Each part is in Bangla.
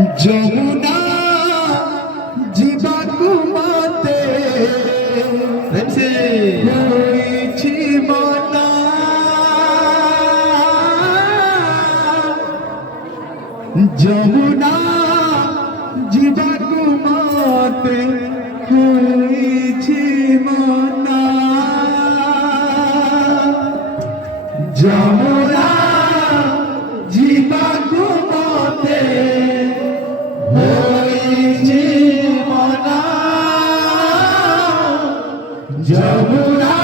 যমুনা জীবাকু মতে হইছি মনা যমুনা জীবাকু মতে হইছি মনা যমুনা জীবাকু মতে হইছি মনা যমুনা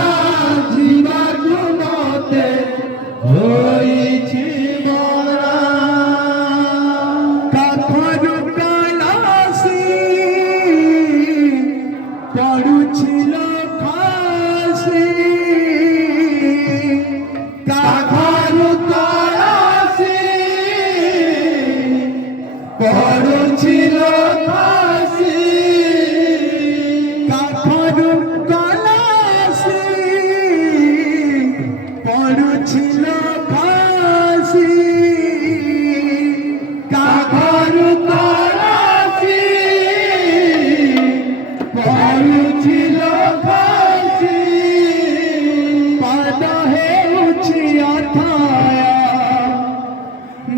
জীবাকু মতে হইছি মনা কাঠর কলসি পড়ুছিল ফাঁসি কাঠর কলসি পড়ুছিল ফাঁসি কাঠর কলসি পড়ুছিল ফাঁসি কাঠর কলসি পড়ুছিল ফাঁসি পাদ হেউছি অথায়া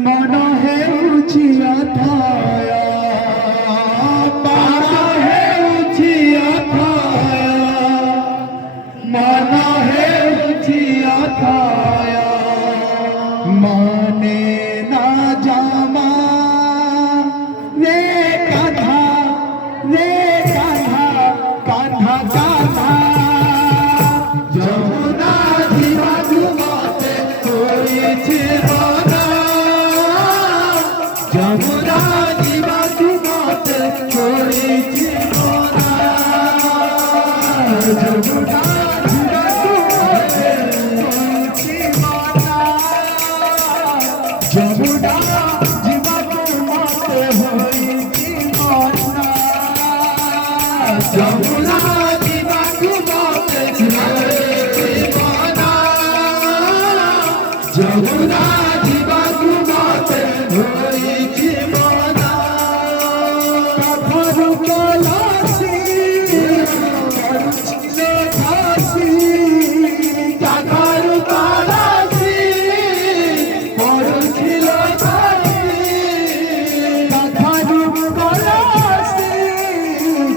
মন হেউছি অথায়া পাদ হেউছি অথায়া মন হেউছি অথায়া মনে না জামা রে কাঁধা কাঁধা কাঁধা যমুনা জীবাকু মতে হইছি মনা যমুনা জীবাকু মতে হইছি মনা যমুনা জীবাকু মতে হইছি মনা যমুনা জীবাকু মতে হইছি মনা যমুনা জীবাকু মতে হইছি মনা যমুনা জীবাকু মতে হইছি মনা কাঠর কলসি পড়ুছিল ফাঁসি কাঠর কলসি পড়ুছিল ফাঁসি কাঠর কলসি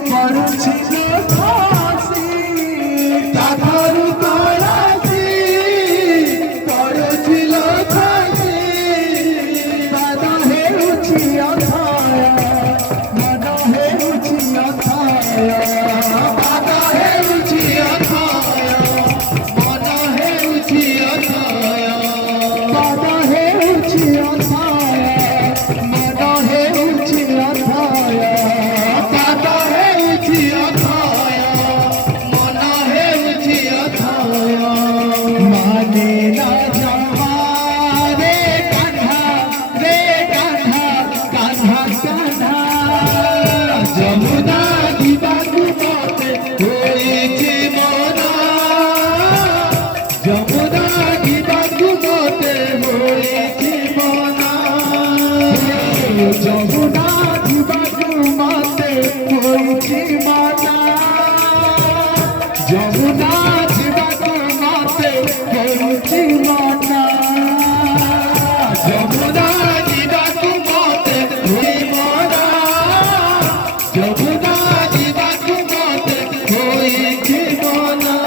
পড়ুছিল ফাঁসি কাঠর কলসি পড়ুছিল ফাঁসি পাদ হেউছি অথায়া মন হেউছি অথায়া পাদ হেউছি অথায়া মন হেউছি অথায়া পাদ হেউছি অথায়া মন হেউছি অথায়া পাদ হেউছি অথায়া মন হেউছি অথায়া মানে না জামা রে কাঁধা কাঁধা কাঁধা যমুনা জীবাকু মতে হইছি মনা যমুনা জীবাকু মতে হইছি মনা যমুনা জীবাকু মতে হইছি মনা যমুনা জীবাকু মতে হইছি মনা যমুনা জীবাকু মতে হই মনা যমুনা জীবাকু মতে হইছি মনা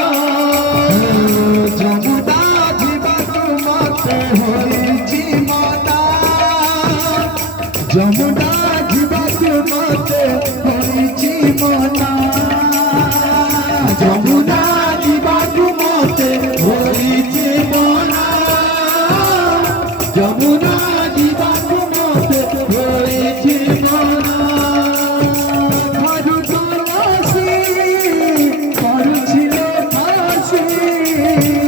যমুনা জীবাকু মতে হইছি মনা যমুনা জীবাকু মতে হইছি মনা যমুনা জীবাকু মতে হইছি মনা যমুনা জীবাকু মতে হইছি মনা কাঠর কলসি পড়ুছিল ফাঁসি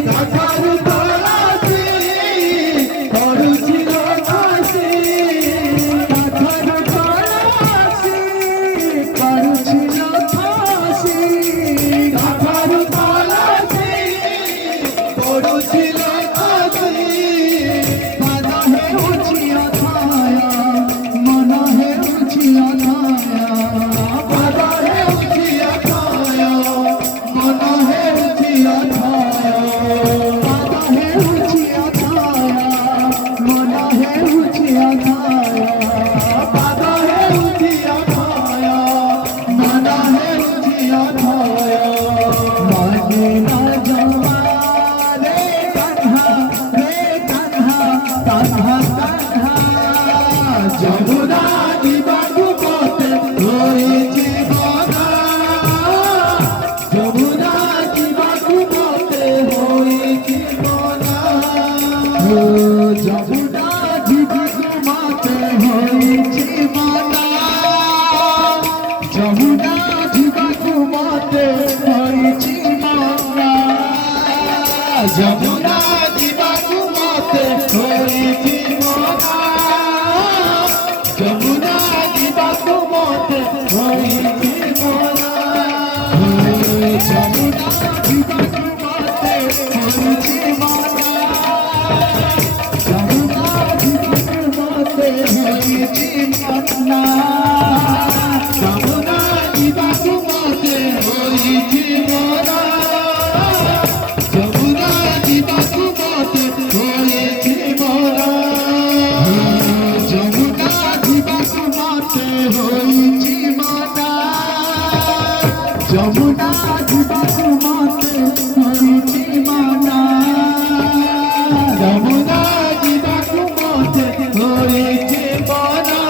কাঠর কলসি পড়ুছিল ফাঁসি কাঠর কলসি পড়ুছিল ফাঁসি কাঠর কলসি পড়ুছিল ফাঁসি পাদ হেউছি অথায়া যমুনা দিবাগু মতে হয়েছে মনা যমুনা দিবাগু মতে হয়েছে মনা যমুনা দিবাগু মতে হয়েছে মনা যমুনা দিবাগু মতে হয়েছে মনা যমুনা দিবাগু মতে হয়েছে মনা যমুনা দিবাগু মতে হয়েছে মনা যমুনা দিবাগু মতে হয়েছে মনা যমুনা দিবাগু মতে হয়েছে মনা যমুনা দিবাগু মতে হয়েছে মনা যমুনা দিবাগু মতে হয়েছে মনা যমুনা দিবাগু মতে হয়েছে মনা যমুনা দিবাগু মতে হয়েছে মনা যমুনা দিবাগু মতে হয়েছে মনা